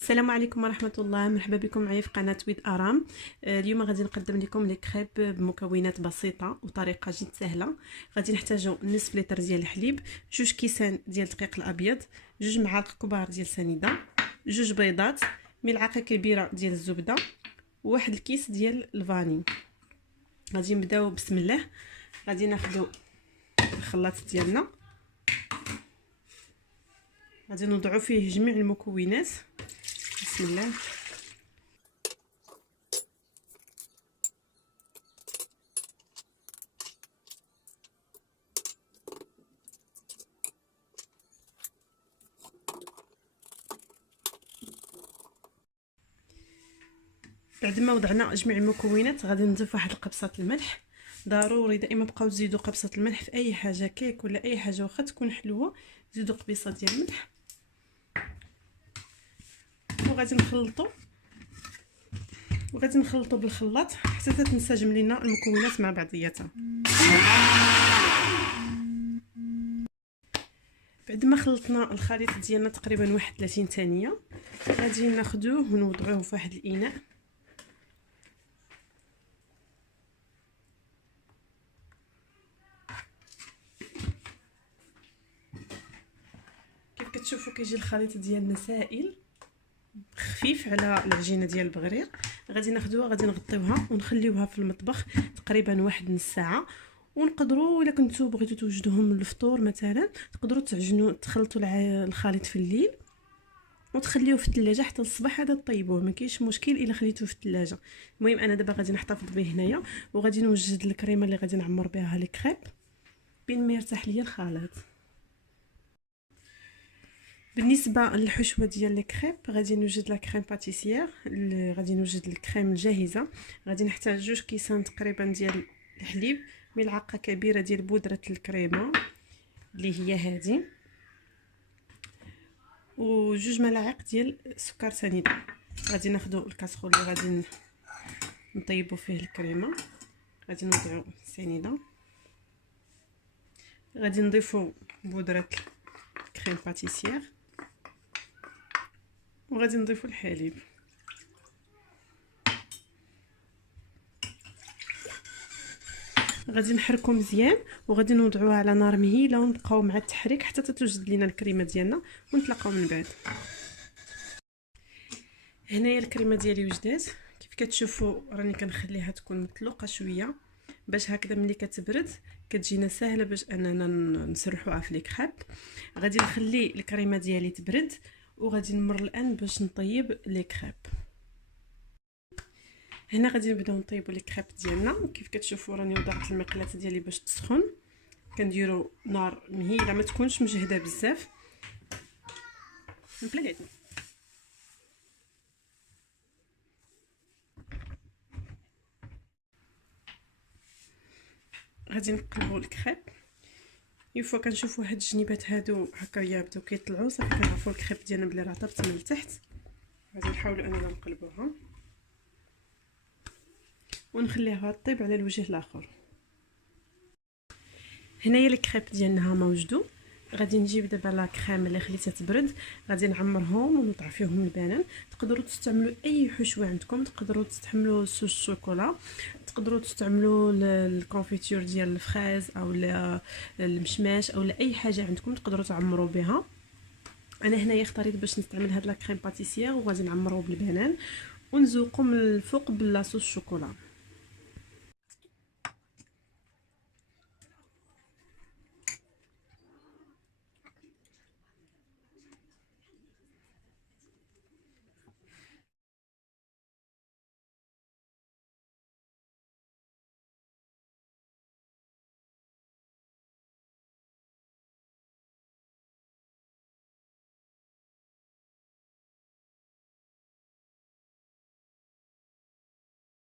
السلام عليكم ورحمة الله. مرحبا بكم معايا في قناة ويد ارام. اليوم غادي نقدم لكم لي كريب بمكونات بسيطة وطريقة جد سهلة. غادي نحتاجو نصف لتر ديال الحليب، جوج كيسان ديال الدقيق الابيض، جوج معالق كبار ديال سنيدة، جوج بيضات، ملعقة كبيرة ديال الزبدة، وواحد الكيس ديال الفاني. غادي نبداو بسم الله. غادي ناخدو الخلاط ديالنا، غادي نوضعو فيه جميع المكونات. بسم الله. بعد ما وضعنا جميع المكونات غادي نضيف واحد القبصه الملح. ضروري دائما بقاو تزيدوا قبصه الملح في اي حاجه، كيك ولا اي حاجه واخا تكون حلوه، زيدوا قبيصه ديال الملح. وغادي نخلطوا بالخلاط حتى تنسجم لينا المكونات مع بعضياتها. بعد ما خلطنا الخليط ديالنا تقريبا واحد 30 ثانيه، غادي ناخذوه ونوضعوه في واحد الاناء. كيف كتشوفوا كيجي الخليط ديالنا سائل خفيف على العجينه ديال البغرير. غادي ناخذوها، غادي نغطيوها ونخليوها في المطبخ تقريبا واحد نص ساعه. ونقدروا الا كنتو بغيتو توجدوهم للفطور مثلا، تقدروا تعجنوا تخلطوا الخليط في الليل وتخليوه في الثلاجه حتى الصباح عاد طيبوه، ما كاينش مشكل الا خليتوه في الثلاجه. المهم انا دابا غادي نحتفظ به هنايا، وغادي نوجد الكريمه اللي غادي نعمر بها لي كريب بين ما يرتاح ليا الخليط. بالنسبه للحشوه ديال لي كريب غادي نوجد لا كريم باتيسيير، غادي نوجد الكريم الجاهزه. غادي نحتاج جوج كيسان تقريبا ديال الحليب، ملعقه كبيره ديال بودره الكريمه اللي هي هذه، وجوج ملاعق ديال سكر سنيده. غادي ناخذوا الكاسرول اللي غادي نطيبوا فيه الكريمه. غادي نوضعوا السنيده، غادي نضيفوا بودره الكريم باتيسيير، وغادي نضيفوا الحليب. غادي نحركو مزيان وغادي نوضعوها على نار مهيله ونبقاو مع التحريك حتى توجد لينا الكريمه ديالنا، ونتلاقاو من بعد. هنايا الكريمه ديالي وجدات. كيف كتشوفوا راني كنخليها تكون مطلوقه شويه باش هكذا ملي كتبرد كتجينا سهله باش اننا نسرحوها في لي كريب. غادي نخلي الكريمه ديالي تبرد وغادي نمر الان باش نطيب لي كريب. هنا غادي نبداو نطيبوا لي كريب ديالنا. كيف كتشوفوا راني وضعت المقلاة ديالي باش تسخن. كنديروا نار مهيله، ما تكونش مجهده بزاف. غادي نقلبوا الكريب. يفوا كنشوفوا هاد الجنيبات هادو هكايا بداو كيطلعوا، صافي كنعرفوا الكريب ديالنا بلي راه طابت من التحت. غادي نحاولوا اننا نقلبوها ونخليها طيب على الوجه الاخر. هنايا الكريب ديالنا هما وجدوا. غادي نجيب دابا لا كريم اللي خليتها تبرد، غادي نعمرهم ونوضع فيهم البنان. تقدروا تستعملوا اي حشوه عندكم، تقدروا تستعملوا صوص الشوكولا، تقدروا تستعملوا الكونفيتور ديال الفريز او المشماش او اي حاجه عندكم تقدروا تعمروا بها. انا هنايا اختاريت باش نستعمل هاد لا كريم باتيسيير، وغادي نعمرو بالبنان ونزوقو من الفوق بلا صوص الشوكولا.